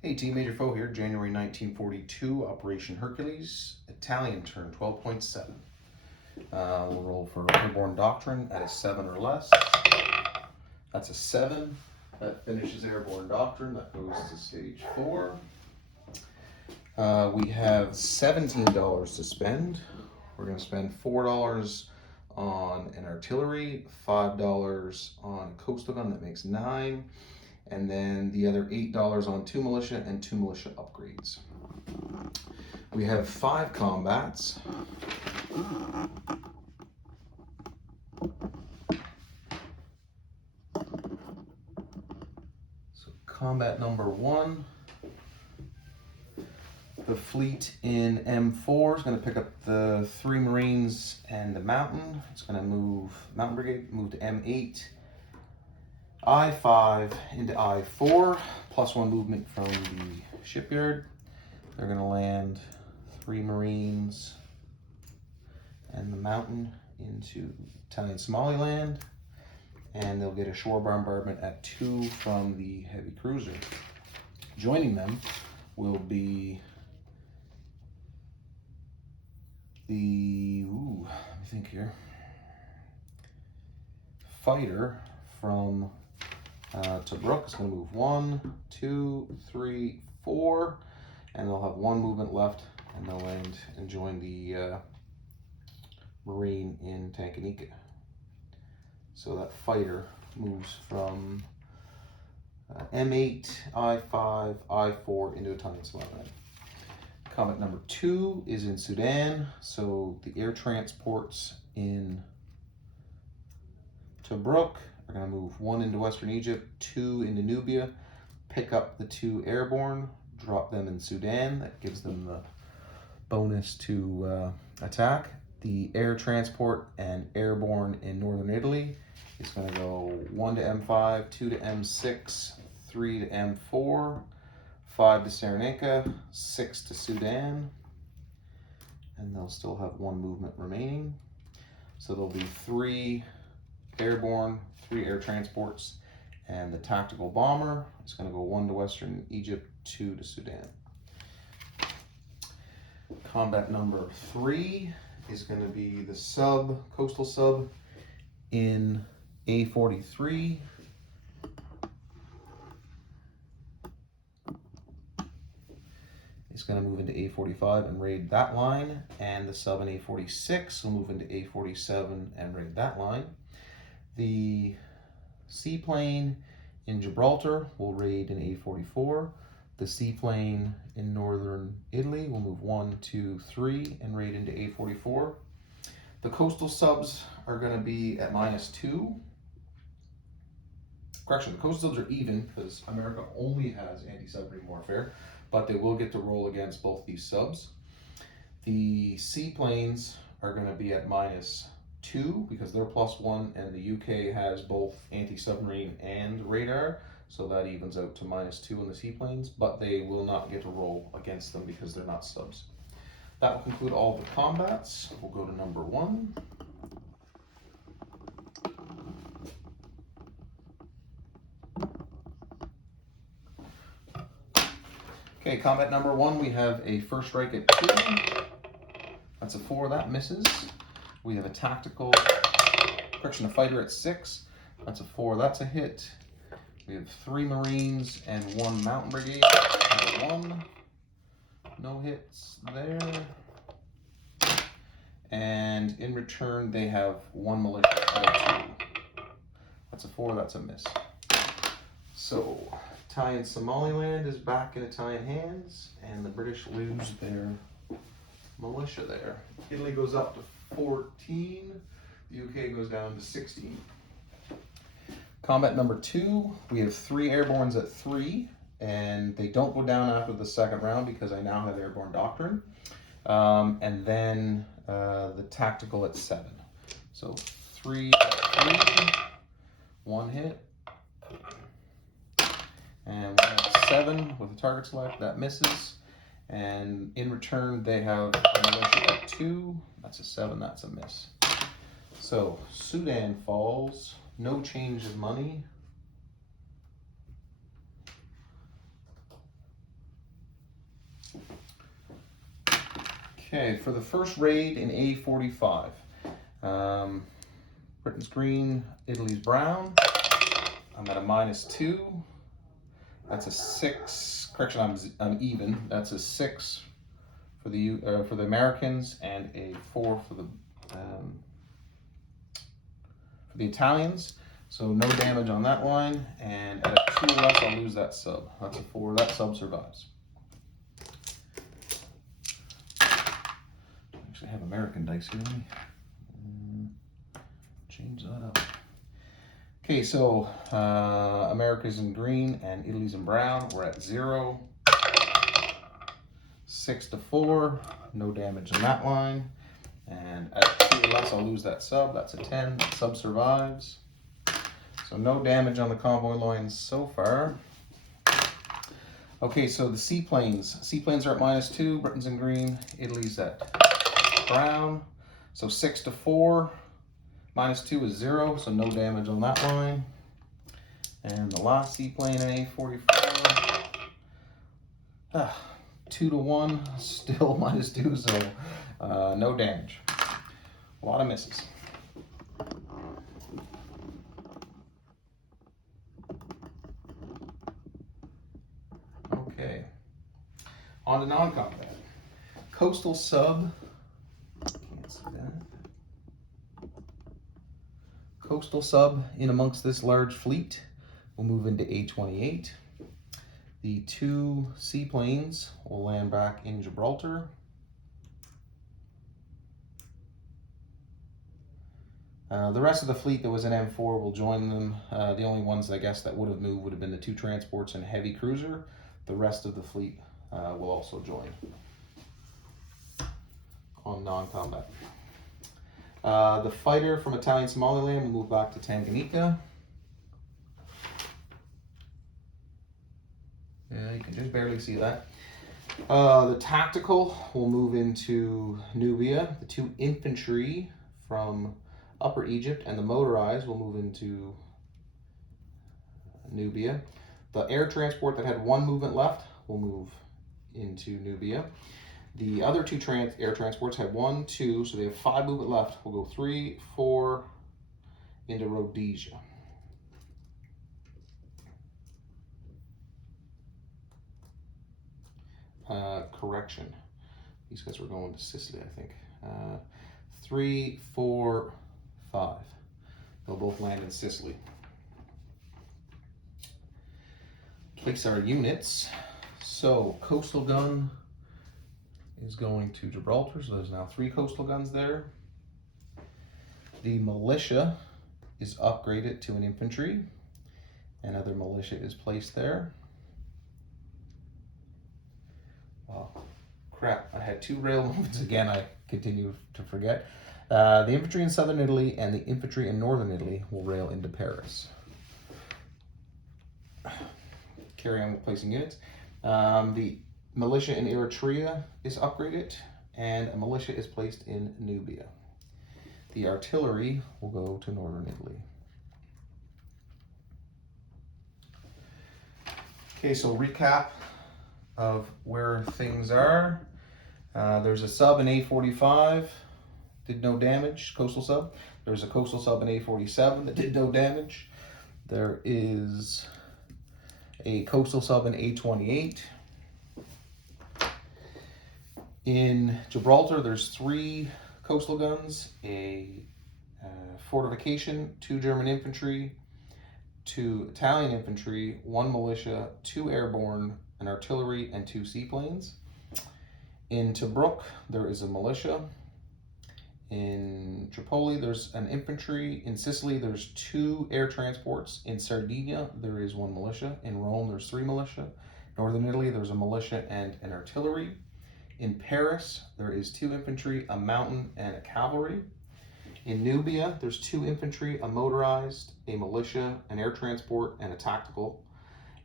Hey team, Major Foe here, January 1942, Operation Hercules, Italian turn, 12.7. We'll roll for Airborne Doctrine at a 7 or less. That's a 7. That finishes Airborne Doctrine. That goes to stage 4. We have $17 to spend. We're going to spend $4 on an artillery, $5 on a coastal gun, that makes 9. And then the other $8 on 2 militia and 2 militia upgrades. We have 5 combats. So combat number 1, the fleet in M4 is going to pick up the 3 Marines and the Mountain. It's going to move, Mountain Brigade, move to M8. I-5 into I-4, +1 movement from the shipyard. They're going to land 3 Marines and the Mountain into Italian Somaliland, and they'll get a shore bombardment at 2 from the heavy cruiser. Joining them will be the, let me think here, fighter from Tobruk is going to move 1, 2, 3, 4, and they'll have 1 movement left, and they'll land and join the Marine in Tanganyika. So that fighter moves from M8, I-5, I-4 into Italian Somaliland. Combat number 2 is in Sudan, so the air transports in Tobruk are going to move 1 into Western Egypt, 2 into Nubia, pick up the 2 airborne, drop them in Sudan. That gives them the bonus to attack. The air transport and airborne in northern Italy is going to go 1 to M5, 2 to M6, 3 to M4, 5 to Cyrenaica, 6 to Sudan, and they'll still have 1 movement remaining. So there'll be 3 airborne, 3 air transports, and the tactical bomber is going to go 1 to Western Egypt, 2 to Sudan. Combat number 3 is going to be the sub, coastal sub in A43. It's going to move into A45 and raid that line, and the sub in A46 will move into A47 and raid that line. The seaplane in Gibraltar will raid in A44. The seaplane in northern Italy will move 1, 2, 3 and raid into A44. The coastal subs are going to be at -2. Correction, the coastal subs are even because America only has anti-submarine warfare, but they will get to roll against both these subs. The seaplanes are going to be at -2 because they're +1, and the UK has both anti-submarine and radar, so that evens out to -2 in the seaplanes, but they will not get to roll against them because they're not subs. That will conclude all the combats. We'll go to number 1. Okay, combat number 1, we have a first strike at 2. That's a 4, that misses. We have a tactical, a fighter at 6. That's a 4, that's a hit. We have 3 Marines and 1 Mountain Brigade. That's a 1. No hits there. And in return, they have 1 militia at a 2. That's a 4, that's a miss. So Italian Somaliland is back in Italian hands, and the British lose their militia there. Italy goes up to 14, the UK goes down to 16. Combat number 2, we have 3 airbornes at 3, and they don't go down after the second round because I now have airborne doctrine. And then the tactical at 7. So 3 at 3, 1 hit. And 1 at 7 with a target select, that misses. And in return, they have a militia at 2. That's a 7, that's a miss. So Sudan falls, no change of money. Okay, for the first raid in A45, Britain's green, Italy's brown. I'm at a -2. That's a 6. Correction, I'm even. That's a 6 for the Americans and a 4 for the Italians. So no damage on that line, and at a 2 less, I'll lose that sub. That's a 4. That sub survives. Actually, I have American dice here. Let me change that up. Okay, so America's in green and Italy's in brown. We're at 0. 6 to 4. No damage on that line. And at 2 or less, I'll lose that sub. That's a 10. That sub survives. So no damage on the convoy lines so far. Okay, so the seaplanes. Seaplanes are at -2. Britain's in green. Italy's at brown. So 6 to 4. -2 is 0, so no damage on that line. And the last seaplane in A44. 2 to 1. Still -2, so no damage. A lot of misses. Okay. On to non-combat. Coastal sub. Can't see that. Coastal sub in amongst this large fleet will move into A28. The 2 seaplanes will land back in Gibraltar. The rest of the fleet that was in M4 will join them. The only ones, I guess, that would have moved would have been the 2 transports and heavy cruiser. The rest of the fleet will also join on non-combat. The fighter from Italian Somaliland will move back to Tanganyika. Yeah, you can just barely see that. The tactical will move into Nubia. The 2 infantry from Upper Egypt and the motorized will move into Nubia. The air transport that had 1 movement left will move into Nubia. The other 2 air transports had 1, 2, so they have 5 movement left. We'll go 3, 4 into Rhodesia. Correction. These guys were going to Sicily, I think. 3, 4, 5. They'll both land in Sicily. Place our units. So, coastal gun is going to Gibraltar, so there's now 3 coastal guns there. The militia is upgraded to an infantry. Another militia is placed there. Oh, crap, I had 2 rail movements again, I continue to forget. The infantry in southern Italy and the infantry in northern Italy will rail into Paris. Carry on with placing units. The militia in Eritrea is upgraded, and a militia is placed in Nubia. The artillery will go to northern Italy. Okay, so recap of where things are. There's a sub in A45, did no damage, coastal sub. There's a coastal sub in A47 that did no damage. There is a coastal sub in A28. In Gibraltar, there's 3 coastal guns, a fortification, 2 German infantry, 2 Italian infantry, 1 militia, 2 airborne, an artillery, and 2 seaplanes. In Tobruk, there is a militia. In Tripoli, there's an infantry. In Sicily, there's 2 air transports. In Sardinia, there is 1 militia. In Rome, there's 3 militia. Northern Italy, there's a militia and an artillery. In Paris, there is 2 infantry, a mountain, and a cavalry. In Nubia, there's 2 infantry, a motorized, a militia, an air transport, and a tactical.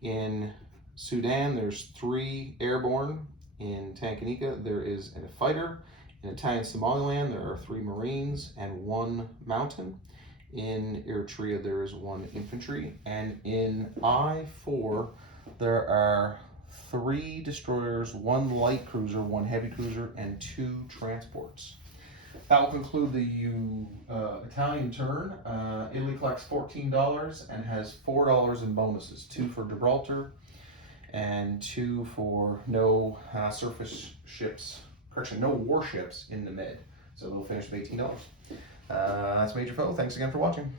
In Sudan, there's 3 airborne. In Tanganyika, there is a fighter. In Italian Somaliland, there are 3 Marines and 1 mountain. In Eritrea, there is 1 infantry. And in I-4, there are 3 destroyers, 1 light cruiser, 1 heavy cruiser, and 2 transports. That will conclude the Italian turn. Italy collects $14 and has $4 in bonuses, 2 for Gibraltar and 2 for no surface ships, correction, no warships in the Med. So they'll finish with $18. That's Major Foe. Thanks again for watching.